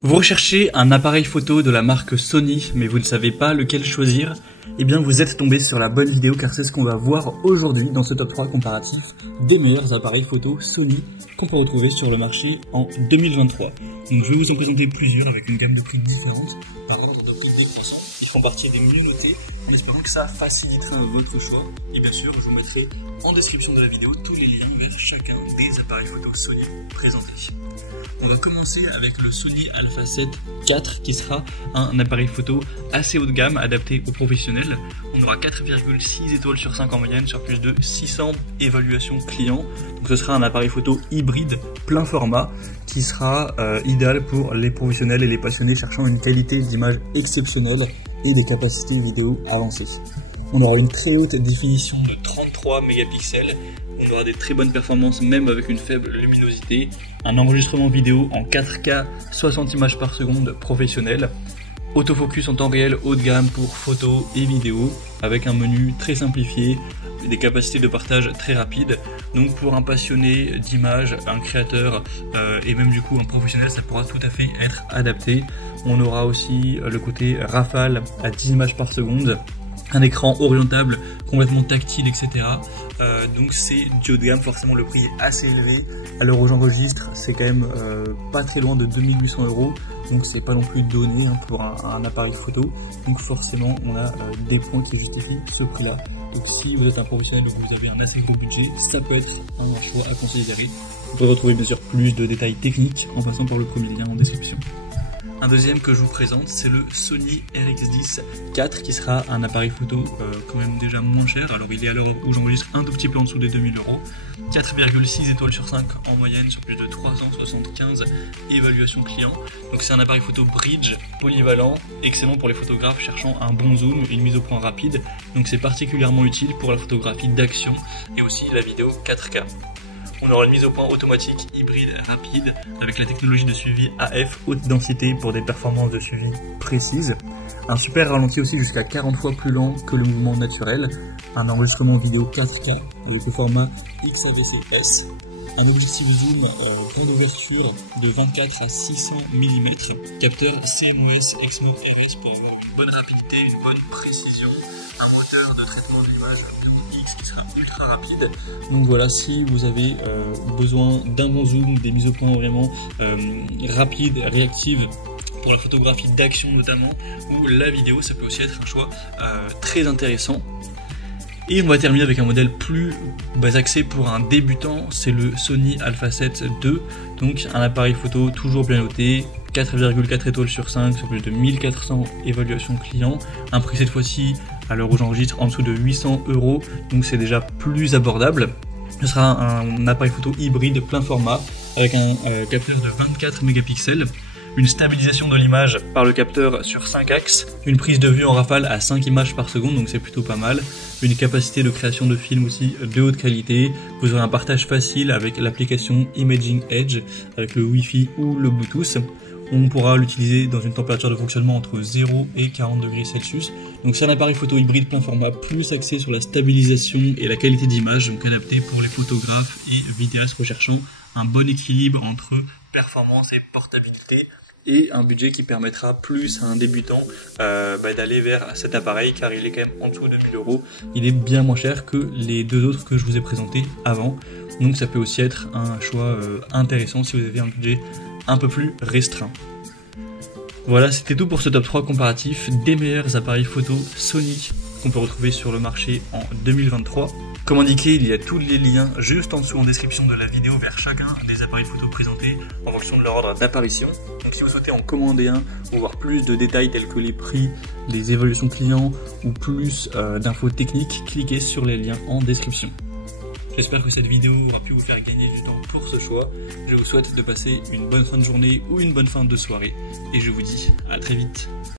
Vous recherchez un appareil photo de la marque Sony, mais vous ne savez pas lequel choisir? Eh bien, vous êtes tombé sur la bonne vidéo car c'est ce qu'on va voir aujourd'hui dans ce top 3 comparatif des meilleurs appareils photo Sony qu'on peut retrouver sur le marché en 2023. Donc, je vais vous en présenter plusieurs avec une gamme de prix différente, par ordre de prix décroissant. Ils font partie des mieux notés, mais espérons que ça facilitera votre choix. Et bien sûr, je vous mettrai en description de la vidéo tous les liens vers chacun des appareils photo Sony présentés. On va commencer avec le Sony Alpha 7 IV qui sera un appareil photo assez haut de gamme adapté aux professionnels. On aura 4,6 étoiles sur 5 en moyenne sur plus de 600 évaluations clients. Donc ce sera un appareil photo hybride plein format qui sera idéal pour les professionnels et les passionnés cherchant une qualité d'image exceptionnelle et des capacités vidéo avancées. On aura une très haute définition de 33 mégapixels, on aura des très bonnes performances même avec une faible luminosité, un enregistrement vidéo en 4K 60 images par seconde professionnel, autofocus en temps réel haut de gamme pour photos et vidéos, avec un menu très simplifié, des capacités de partage très rapides. Donc pour un passionné d'image, un créateur et même du coup un professionnel, ça pourra tout à fait être adapté. On aura aussi le côté rafale à 10 images par seconde, un écran orientable, complètement tactile, etc. Donc c'est du haut de gamme, forcément le prix est assez élevé. À l'heure où j'enregistre, c'est quand même pas très loin de 2800 €, donc c'est pas non plus donné pour un appareil photo. Donc forcément on a des points qui justifient ce prix-là. Donc si vous êtes un professionnel ou que vous avez un assez gros budget, ça peut être un choix à considérer. Vous pouvez retrouver bien sûr plus de détails techniques en passant par le premier lien en description. Un deuxième que je vous présente, c'est le Sony RX10 IV qui sera un appareil photo quand même déjà moins cher. Alors il est à l'heure où j'enregistre un tout petit peu en dessous des 2000 €. 4,6 étoiles sur 5 en moyenne sur plus de 375 évaluations clients. Donc c'est un appareil photo bridge polyvalent, excellent pour les photographes cherchant un bon zoom et une mise au point rapide. Donc c'est particulièrement utile pour la photographie d'action et aussi la vidéo 4K. On aura une mise au point automatique hybride rapide avec la technologie de suivi AF haute densité pour des performances de suivi précises. Un super ralenti aussi jusqu'à 40 fois plus lent que le mouvement naturel. Un enregistrement vidéo 4K avec le format XAVC-S. Un objectif zoom grande ouverture de 24 à 600 mm. Capteur CMOS Exmor RS pour avoir une bonne rapidité, une bonne précision. Un moteur de traitement de l'image X qui sera ultra rapide. Donc voilà, si vous avez besoin d'un bon zoom, des mises au point vraiment rapides, réactives pour la photographie d'action notamment, ou la vidéo, ça peut aussi être un choix très intéressant. Et on va terminer avec un modèle plus axé pour un débutant, c'est le Sony Alpha 7 II, donc un appareil photo toujours bien noté, 4,4 étoiles sur 5 sur plus de 1400 évaluations clients, un prix cette fois-ci à l'heure où j'enregistre en dessous de 800 €, donc c'est déjà plus abordable. Ce sera un appareil photo hybride plein format avec un capteur de 24 mégapixels, une stabilisation de l'image par le capteur sur 5 axes, une prise de vue en rafale à 5 images par seconde, donc c'est plutôt pas mal, une capacité de création de films aussi de haute qualité, vous aurez un partage facile avec l'application Imaging Edge, avec le Wi-Fi ou le Bluetooth. On pourra l'utiliser dans une température de fonctionnement entre 0 et 40 degrés Celsius. Donc c'est un appareil photo hybride plein format plus axé sur la stabilisation et la qualité d'image, donc adapté pour les photographes et vidéastes recherchant un bon équilibre entre performance et portabilité, et un budget qui permettra plus à un débutant d'aller vers cet appareil car il est quand même en dessous de 1000 €. Il est bien moins cher que les deux autres que je vous ai présentés avant. Donc ça peut aussi être un choix intéressant si vous avez un budget un peu plus restreint. Voilà, c'était tout pour ce top 3 comparatif des meilleurs appareils photo Sony qu'on peut retrouver sur le marché en 2023. Comme indiqué, il y a tous les liens juste en dessous en description de la vidéo vers chacun des appareils photo présentés en fonction de leur ordre d'apparition. Donc si vous souhaitez en commander un ou voir plus de détails tels que les prix, les évaluations clients ou plus d'infos techniques, cliquez sur les liens en description. J'espère que cette vidéo aura pu vous faire gagner du temps pour ce choix. Je vous souhaite de passer une bonne fin de journée ou une bonne fin de soirée et je vous dis à très vite.